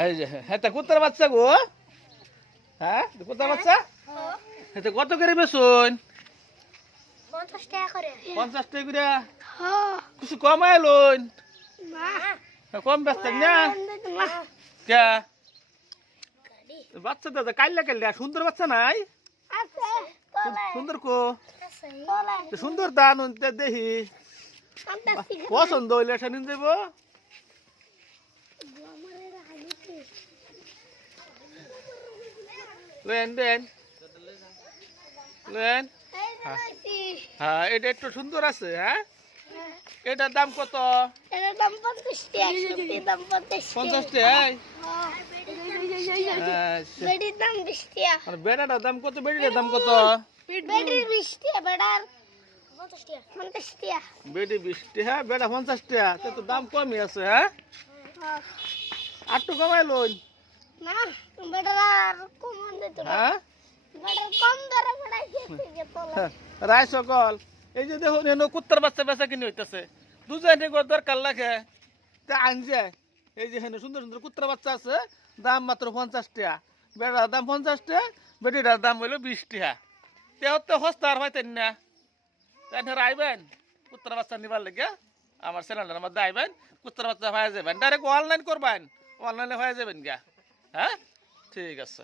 এই যে হ্যাঁ তা কুত্তার বাচ্চা গো। হ্যাঁ কুত্তার বাচ্চা এটা কত করে বেচুন? 50 টাকা করে। 50 টাকা করে হ্যাঁ কিছু কমায় লইন। না কম বেচতেন না কে বাচ্চা দাদা কাইল্লা কাইল্লা সুন্দর বাচ্চা নাই আছে তলে সুন্দর কো আছে তলে তো সুন্দর দান দেখি আনতাছি পছন্দ হইলে এটা নিন যাবো। আমারে হানিতে লেন দেন লেন। এই লাইছি হ্যাঁ এটা একটু সুন্দর আছে। হ্যাঁ এটার দাম কত? এর দাম 50 টাকা এর দাম 50 50 টাকা। হ্যাঁ আচ্ছা বেডির দাম 20 টাকা আর বেটাটার দাম কত? বেটিটার দাম কত? বেডির 20 টাকা বেডার 50 টাকা 50 টাকা বেটি 20 টাকা বেটা 50 টাকা তে তো দাম কমই আছে। হ্যাঁ আটটু কমাই লইন। না বেডার আর কম দিত না হ্যাঁ বেডার কম দরে বেড়াইছে থেকে তোলা রায় সকল এই যে দেখুন এনে কুত্তার বাচ্চা বেচা কিনে হইতেছে দুজনে দরকার লাগে তা আনছে। এই যে হেন সুন্দর সুন্দর কুত্তার বাচ্চা আছে দাম মাত্র 50 টাকা বেটার দাম 50 টাকা বেটিটার দাম হইলো 20 টাকা তেও তো সস্তা আর হইতেন না তাই আইবেন কুত্তার বাচ্চা নিবার লেগে আমার চ্যানেলের মধ্যে আইবেন কুত্তার বাচ্চা হয়ে যাবেন ডাইরেক্ট অনলাইন করবেন অনলাইনে হয়ে যাবেন গা। হ্যাঁ ঠিক আছে।